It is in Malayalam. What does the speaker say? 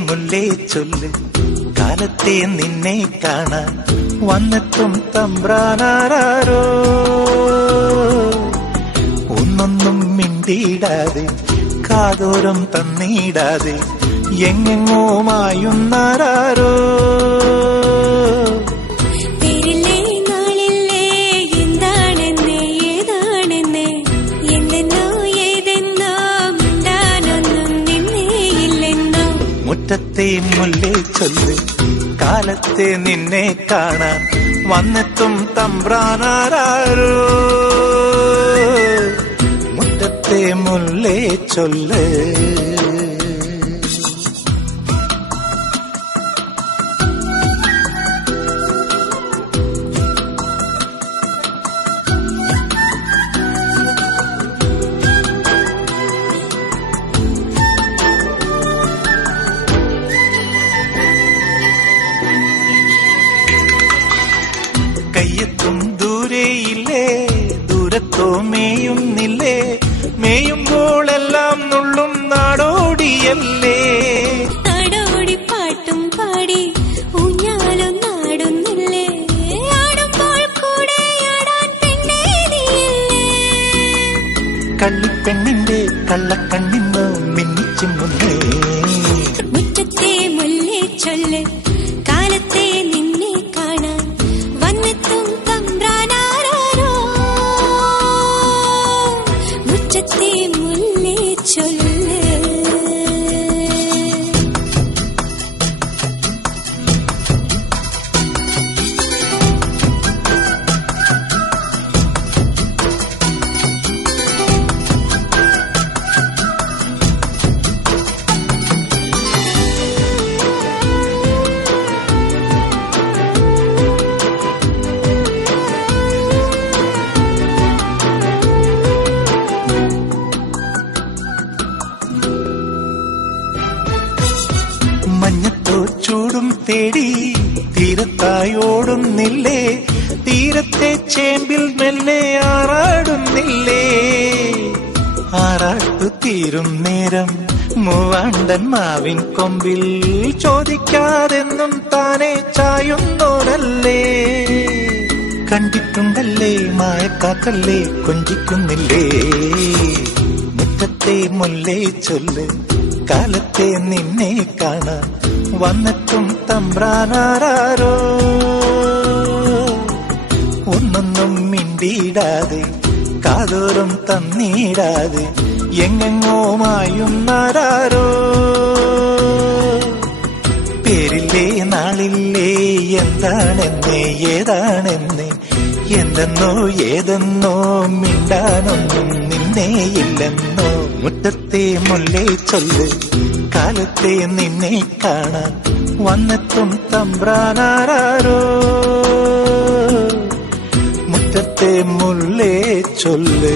മുല്ലേ ചൊല്ല് കാലത്തെ നിന്നെ കാണാൻ വന്നെത്തും തമ്പ്രാനാരോ ഒന്നൊന്നും മിണ്ടിയിടാതെ കാതോരം തന്നിടാതെ എങ്ങെങ്ങോ മായുന്നാരോ മുറ്റത്തെ മുല്ലേ ചൊല്ല് കാലത്തെ നിന്നെ കാണാൻ വന്നെത്തും തമ്പ്രാനാരോ മുറ്റത്തെ മുല്ലേ ചൊല്ല് കയ്യെത്തും ദൂരെയില്ലേ ദൂരത്തോ മേയുന്നില്ലേ മേയുമ്പോഴെല്ലാം നുള്ളും നാടോടിയല്ലേ നാടോടി പാട്ടും പാടി ഊഞ്ഞാലും നാടുന്നില്ലേ ആടുമ്പോൾ കൂടെ ആടാൻ പെണ്ണേ നീയില്ലേ കള്ളിപ്പെണ്ണിന്റെ കള്ളക്കണ്ണിന്ന് മിന്നിച്ചും മുന്നേ മുറ്റത്തെ മുല്ലേ ചൊല്ല് കാലത്തെ നിന്നെ കാണാൻ വന്നെത്തും തമ്പ്രാനാരോ മുറ്റത്തെ മുല്ലേ ചൊല്ല് മഞ്ഞത്തോ ചൂടും തേടി തീരത്തായോടുന്നില്ലേ തീരത്തെ ചേമ്പിൽ മെല്ലെ ആറാടുന്നില്ലേ ആറാട്ടു തീരും നേരം മൂവാണ്ടൻ മാവിൻ കൊമ്പിൽ ചോദിക്കാതെന്നും താനെ ചായുന്നോരല്ലേ കണ്ടിട്ടുണ്ടല്ലേ മായക്കാക്കല്ലേ കൊഞ്ചിക്കുന്നില്ലേ മുറ്റത്തെ മുല്ലേ ചൊല്ല് കാലത്തെ നിന്നെ കാണാൻ വന്നെത്തും തമ്പ്രാനാരോ ഒന്നൊന്നും മിണ്ടിയിടാതെ കാതോരം തന്നിടാതെ എങ്ങെങ്ങോ മായുന്നാരോ പേരില്ലേ നാളില്ലേ എന്താണെന്നേ ഏതാണെന്നേ എന്തെന്നോ ഏതെന്നോ മിണ്ടാനൊന്നും നിന്നേയില്ലെന്നോ മുറ്റത്തെ മുല്ലേ ചൊല്ല് കാലത്തെ നിന്നെ കാണാൻ വന്നെത്തും തമ്പ്രാനാരോ മുറ്റത്തെ മുല്ലേ ചൊല്ല്